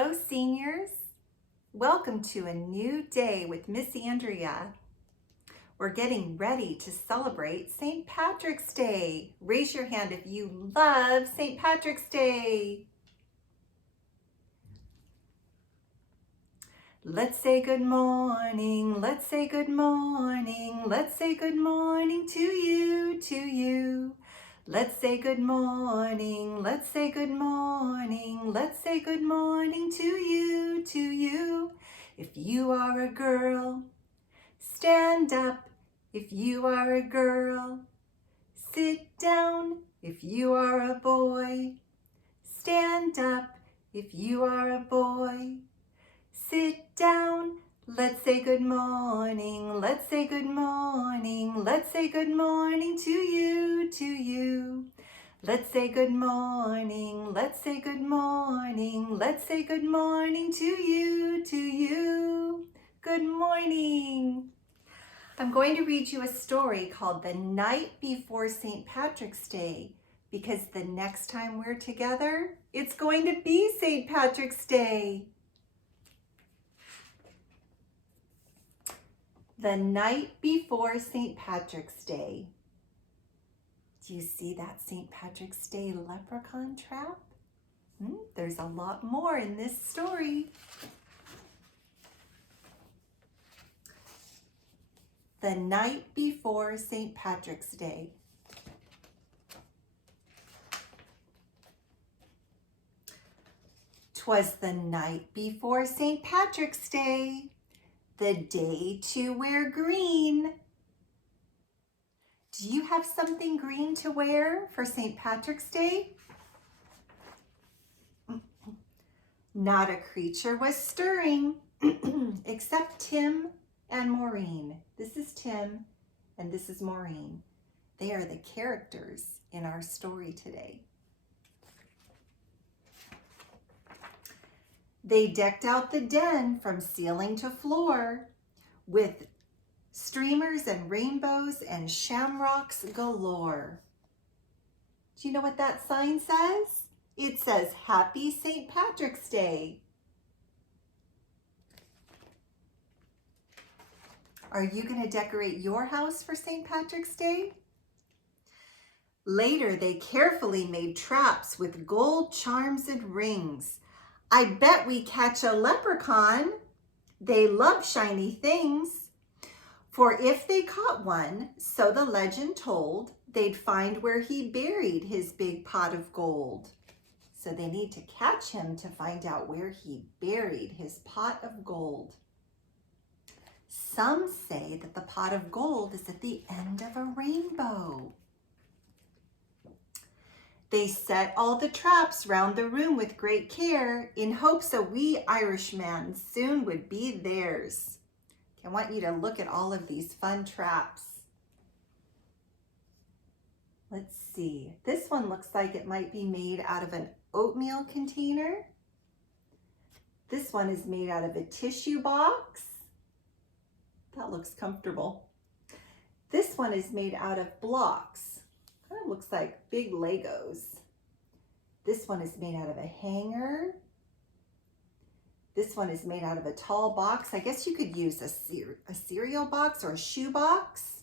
Hello, seniors. Welcome to a new day with Miss Andrea. We're getting ready to celebrate St. Patrick's Day. Raise your hand if you love St. Patrick's Day. Let's say good morning, let's say good morning, let's say good morning to you. Let's say good morning, let's say good morning, let's say good morning to you. If you are a girl, stand up. If you are a girl, sit down. If you are a boy, stand up. If you are a boy, sit down. Let's say good morning, let's say good morning, let's say good morning to you. Let's say good morning, let's say good morning, let's say good morning to you. Good morning. I'm going to read you a story called The Night Before St. Patrick's Day, because the next time we're together, it's going to be St. Patrick's Day. The night before St. Patrick's Day. Do you see that St. Patrick's Day leprechaun trap? There's a lot more in this story. The night before St. Patrick's Day. 'Twas the night before St. Patrick's Day, the day to wear green. Do you have something green to wear for St. Patrick's Day? Not a creature was stirring except Tim and Maureen. This is Tim and this is Maureen. They are the characters in our story today. They decked out the den from ceiling to floor with streamers and rainbows and shamrocks galore. Do you know what that sign says? It says, Happy St. Patrick's Day. Are you going to decorate your house for St. Patrick's Day? Later, they carefully made traps with gold charms and rings. I bet we catch a leprechaun. They love shiny things. For if they caught one, so the legend told, they'd find where he buried his big pot of gold. So they need to catch him to find out where he buried his pot of gold. Some say that the pot of gold is at the end of a rainbow. They set all the traps round the room with great care in hopes a wee Irishman soon would be theirs. I want you to look at all of these fun traps. Let's see. This one looks like it might be made out of an oatmeal container. This one is made out of a tissue box. That looks comfortable. This one is made out of blocks. Kind of looks like big Legos. This one is made out of a hanger. This one is made out of a tall box. I guess you could use a cereal box or a shoe box.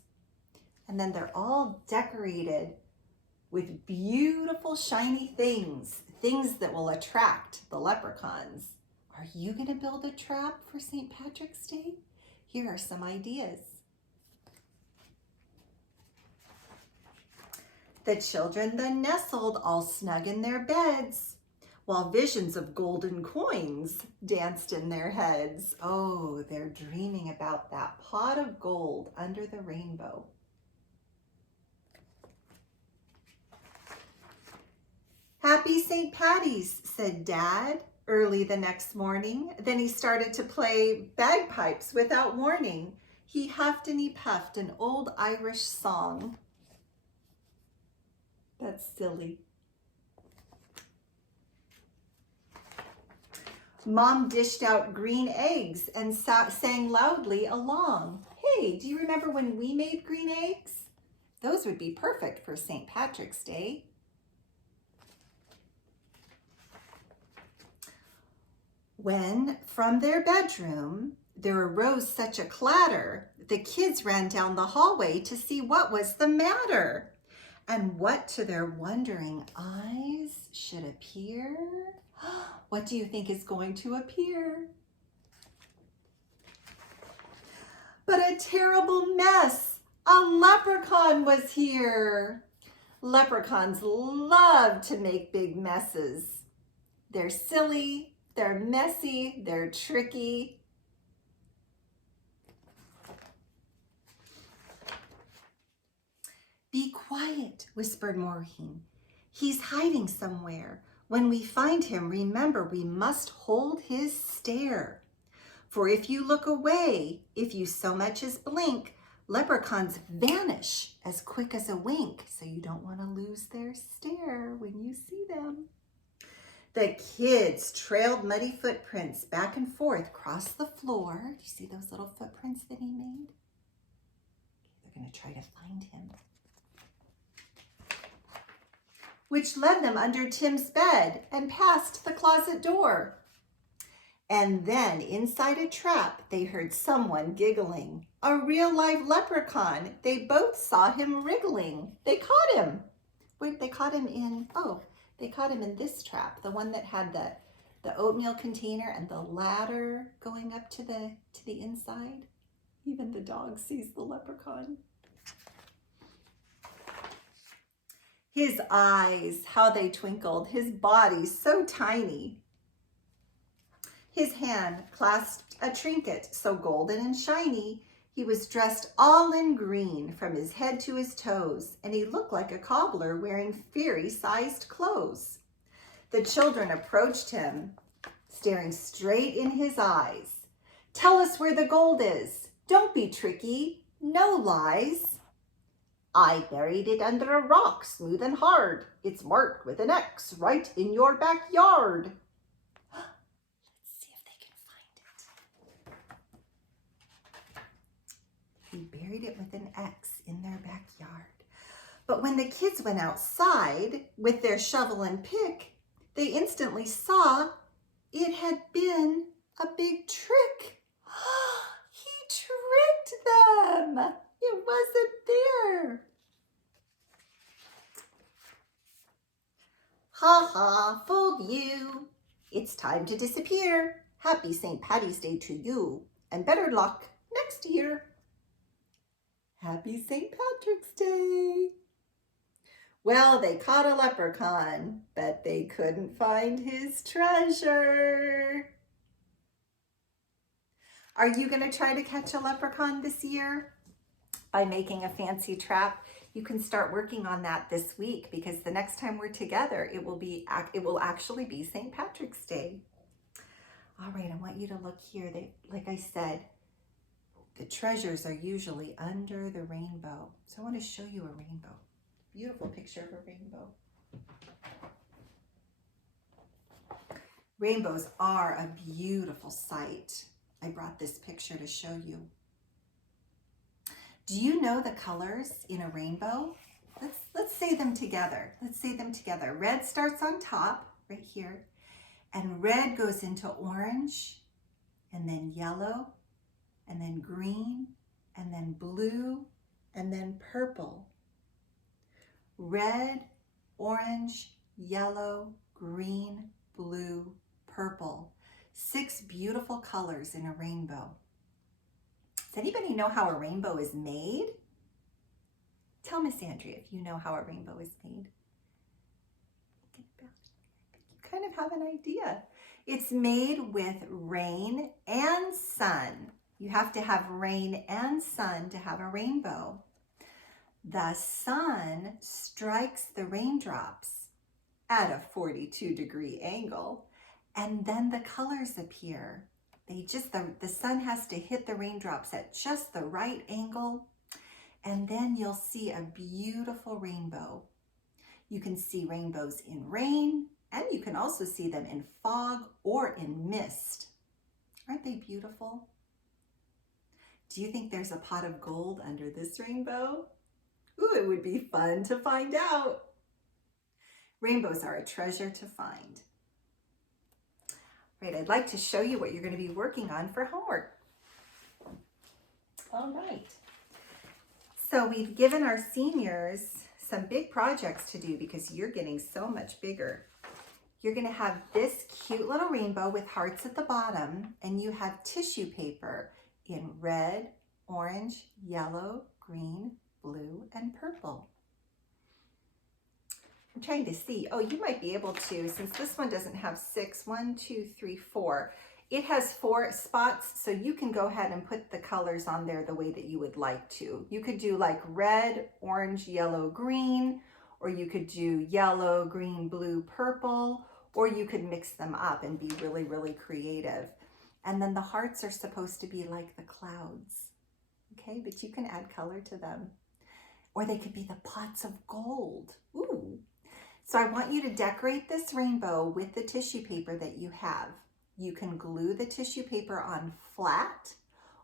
And then they're all decorated with beautiful shiny things that will attract the leprechauns. Are you going to build a trap for St. Patrick's Day? Here are some ideas. The children then nestled all snug in their beds, while visions of golden coins danced in their heads. Oh, they're dreaming about that pot of gold under the rainbow. Happy St. Patty's, said Dad early the next morning. Then he started to play bagpipes without warning. He huffed and he puffed an old Irish song. That's silly. Mom dished out green eggs and sang loudly along. Hey, do you remember when we made green eggs? Those would be perfect for St. Patrick's Day. When from their bedroom there arose such a clatter, the kids ran down the hallway to see what was the matter. And what to their wondering eyes should appear? What do you think is going to appear? But a terrible mess! A leprechaun was here! Leprechauns love to make big messes. They're silly, they're messy, they're tricky. Be quiet, whispered Maureen. He's hiding somewhere. When we find him, remember we must hold his stare. For if you look away, if you so much as blink, leprechauns vanish as quick as a wink. So you don't want to lose their stare when you see them. The kids trailed muddy footprints back and forth across the floor. Do you see those little footprints that he made? They're going to try to find him. Which led them under Tim's bed and past the closet door. And then inside a trap, they heard someone giggling. A real live leprechaun. They both saw him wriggling. They caught him. Wait, they caught him in this trap, the one that had the oatmeal container and the ladder going up to the inside. Even the dog sees the leprechaun. His eyes, how they twinkled, his body so tiny. His hand clasped a trinket so golden and shiny. He was dressed all in green from his head to his toes, and he looked like a cobbler wearing fairy-sized clothes. The children approached him, staring straight in his eyes. Tell us where the gold is. Don't be tricky. No lies. I buried it under a rock, smooth and hard. It's marked with an X right in your backyard. Let's see if they can find it. He buried it with an X in their backyard. But when the kids went outside with their shovel and pick, they instantly saw it had been a big trick. He tricked them. It wasn't there. Ha ha, fooled you. It's time to disappear. Happy St. Patty's Day to you, and better luck next year. Happy St. Patrick's Day. Well, they caught a leprechaun, but they couldn't find his treasure. Are you going to try to catch a leprechaun this year? By making a fancy trap? You can start working on that this week, because the next time we're together, it will actually be St. Patrick's Day. All right, I want you to look here. Like I said, the treasures are usually under the rainbow. So I want to show you a rainbow. Beautiful picture of a rainbow. Rainbows are a beautiful sight. I brought this picture to show you. Do you know the colors in a rainbow? Let's say them together. Let's say them together. Red starts on top, right here, and red goes into orange, and then yellow, and then green, and then blue, and then purple. Red, orange, yellow, green, blue, purple. 6 beautiful colors in a rainbow. Does anybody know how a rainbow is made? Tell Miss Andrea if you know how a rainbow is made. You kind of have an idea. It's made with rain and sun. You have to have rain and sun to have a rainbow. The sun strikes the raindrops at a 42-degree angle, and then the colors appear. The sun has to hit the raindrops at just the right angle, and then you'll see a beautiful rainbow. You can see rainbows in rain, and you can also see them in fog or in mist. Aren't they beautiful? Do you think there's a pot of gold under this rainbow? Ooh, it would be fun to find out. Rainbows are a treasure to find. Right, I'd like to show you what you're going to be working on for homework. All right. So we've given our seniors some big projects to do because you're getting so much bigger. You're going to have this cute little rainbow with hearts at the bottom, and you have tissue paper in red, orange, yellow, green, blue, and purple. I'm trying to see. Oh, you might be able to, since this one doesn't have 6. 1, 2, 3, 4. It has 4 spots, so you can go ahead and put the colors on there the way that you would like to. You could do like red, orange, yellow, green, or you could do yellow, green, blue, purple, or you could mix them up and be really, really creative. And then the hearts are supposed to be like the clouds, okay? But you can add color to them. Or they could be the pots of gold. Ooh. So I want you to decorate this rainbow with the tissue paper that you have. You can glue the tissue paper on flat,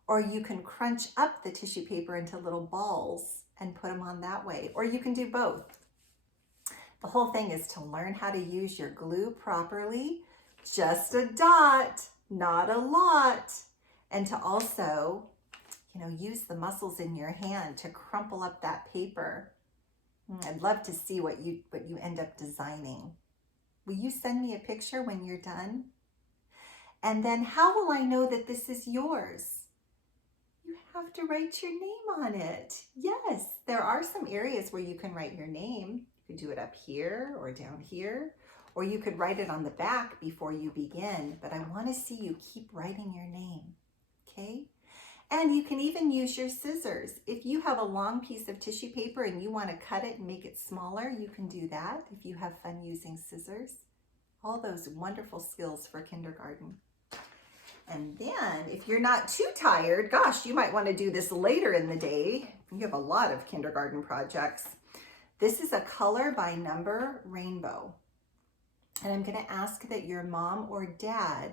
or you can crunch up the tissue paper into little balls and put them on that way, or you can do both. The whole thing is to learn how to use your glue properly, just a dot, not a lot, and to also, use the muscles in your hand to crumple up that paper. I'd love to see what you end up designing. Will you send me a picture when you're done? And then how will I know that this is yours? You have to write your name on it. Yes, there are some areas where you can write your name. You could do it up here or down here, or you could write it on the back before you begin, but I want to see you keep writing your name, okay? And you can even use your scissors. If you have a long piece of tissue paper and you want to cut it and make it smaller, you can do that if you have fun using scissors. All those wonderful skills for kindergarten. And then if you're not too tired, gosh, you might want to do this later in the day. You have a lot of kindergarten projects. This is a color by number rainbow. And I'm going to ask that your mom or dad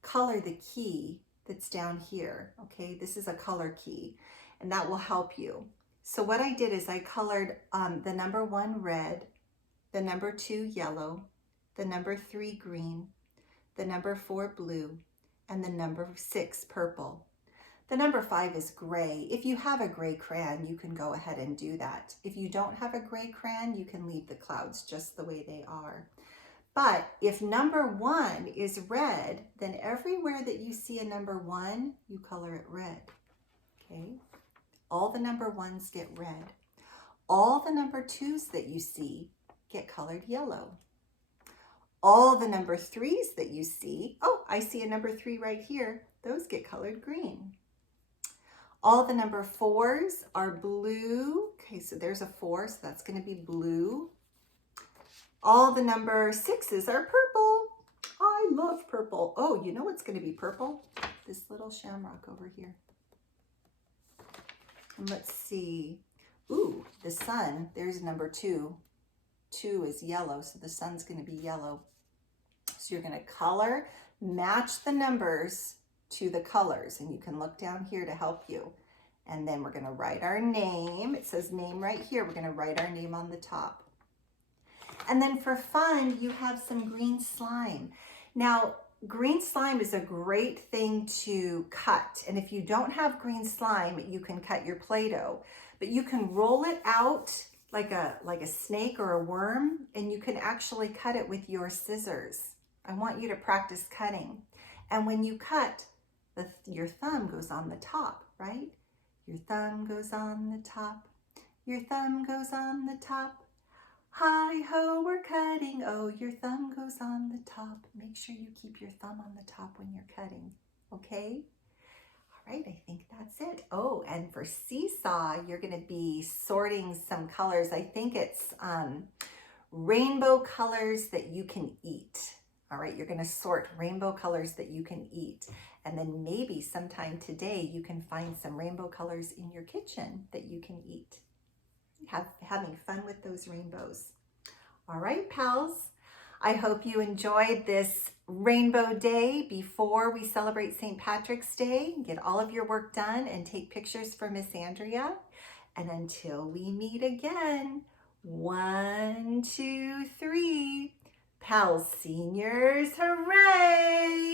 color the key that's down here, okay? This is a color key, and that will help you. So what I did is I colored the number 1 red, the number 2 yellow, the number 3 green, the number 4 blue, and the number 6 purple. The number 5 is gray. If you have a gray crayon, you can go ahead and do that. If you don't have a gray crayon, you can leave the clouds just the way they are. But if number 1 is red, then everywhere that you see a number 1, you color it red, okay? All the number 1s get red. All the number 2s that you see get colored yellow. All the number 3s that you see, oh, I see a number 3 right here, those get colored green. All the number 4s are blue. Okay, so there's a 4, so that's going to be blue. All the number 6s are purple. I love purple. Oh, you know what's going to be purple? This little shamrock over here. And let's see. Ooh, the sun. There's number 2. 2 is yellow, so the sun's going to be yellow. So you're going to color, match the numbers to the colors, and you can look down here to help you. And then we're going to write our name. It says name right here. We're going to write our name on the top. And then for fun, you have some green slime. Now, green slime is a great thing to cut. And if you don't have green slime, you can cut your Play-Doh. But you can roll it out like a snake or a worm, and you can actually cut it with your scissors. I want you to practice cutting. And when you cut, your thumb goes on the top, right? Your thumb goes on the top. Your thumb goes on the top. Hi-ho, we're cutting. Oh, your thumb goes on the top. Make sure you keep your thumb on the top when you're cutting, okay? All right, I think that's it. Oh, and for seesaw, you're going to be sorting some colors. I think it's rainbow colors that you can eat. All right, you're going to sort rainbow colors that you can eat. And then maybe sometime today you can find some rainbow colors in your kitchen that you can eat. Having fun with those rainbows. All right, pals. I hope you enjoyed this rainbow day before we celebrate St. Patrick's Day. Get all of your work done and take pictures for Miss Andrea. And until we meet again, 1, 2, 3. Pals Seniors, hooray!